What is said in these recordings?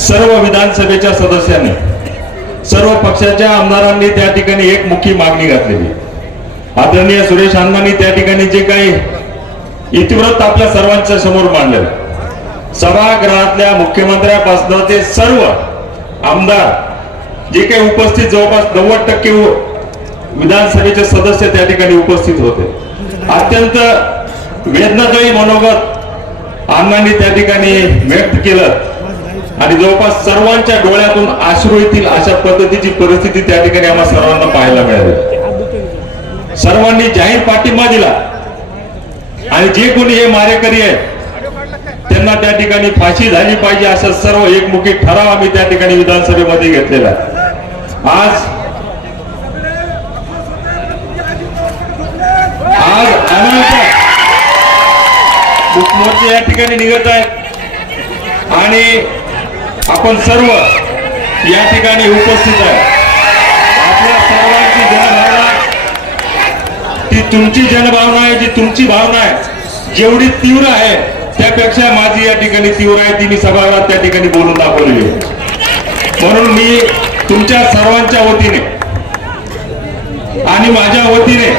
सर्व विधानसभेच्या सदस्यांनी सर्व पक्षाच्या आमदारांनी त्या ठिकाणी एक मुख्य मागणी घातलेली. आदरणीय सुरेश हनुमानी त्या ठिकाणी जे काही इतिवृत्त आपल्या सर्वांच्या समोर मांडलं सभागृहातल्या मुख्यमंत्र्यापासून ते सर्व आमदार जे काही उपस्थित जवळपास नव्वद टक्के विधानसभेचे सदस्य त्या ठिकाणी उपस्थित होते. अत्यंत वेदनादायी मनोगत अण्णांनी त्या ठिकाणी व्यक्त केलं. आणि जवळपास सर्वांच्या डोळ्यातून आश्रू येतील अशा पद्धतीची परिस्थिती त्या ठिकाणी आम्हाला सर्वांना पाहायला मिळाली. सर्वांनी जाहीर पाठिंबा दिला. आणि जे कोणी हे मारेकरी आहेत त्यांना त्या ठिकाणी फाशी झाली पाहिजे असं सर्व एकमुखी ठराव आम्ही त्या ठिकाणी विधानसभेमध्ये घेतलेला आज आज अनंत मुख्यमंत्री या ठिकाणी निघत आहेत. आणि आपण सर्व या ठिकाणी उपस्थित आहे. आपल्या सर्वांची जनभावना ती तुमची जनभावना आहे जी तुमची भावना आहे. जेवढी तीव्र आहे त्यापेक्षा माझी या ठिकाणी तीव्र आहे ती मी सभागृहात त्या ठिकाणी बोलून दाखवली म्हणून मी तुमच्या सर्वांच्या वतीने आणि माझ्या वतीने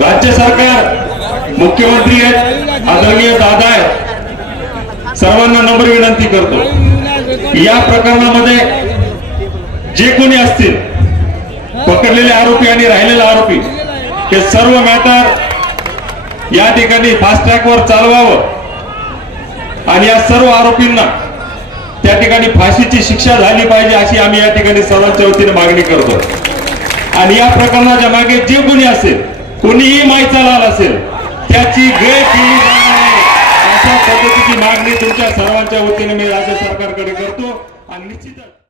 राज्य सरकार मुख्यमंत्री आहेत आदरणीय दादा आहेत सर्वांना नम्र विनंती करतो. या प्रकरणामध्ये जे कोणी असतील पकडलेले आरोपी आणि राहिलेले आरोपी हे सर्व मॅटर या ठिकाणी फास्ट ट्रॅकवर चालवावं. आणि या सर्व आरोपींना त्या ठिकाणी फाशीची शिक्षा झाली पाहिजे अशी आम्ही या ठिकाणी सर्वांच्या वतीने मागणी करतो. आणि या प्रकरणाच्या मागे जे कोणी असेल कोणीही माहिती लाल असेल त्याची गय पद्धतीची मागणी तुमच्या सर्वांच्या वतीने मी राज्य सरकारकडे करतो. आणि निश्चितच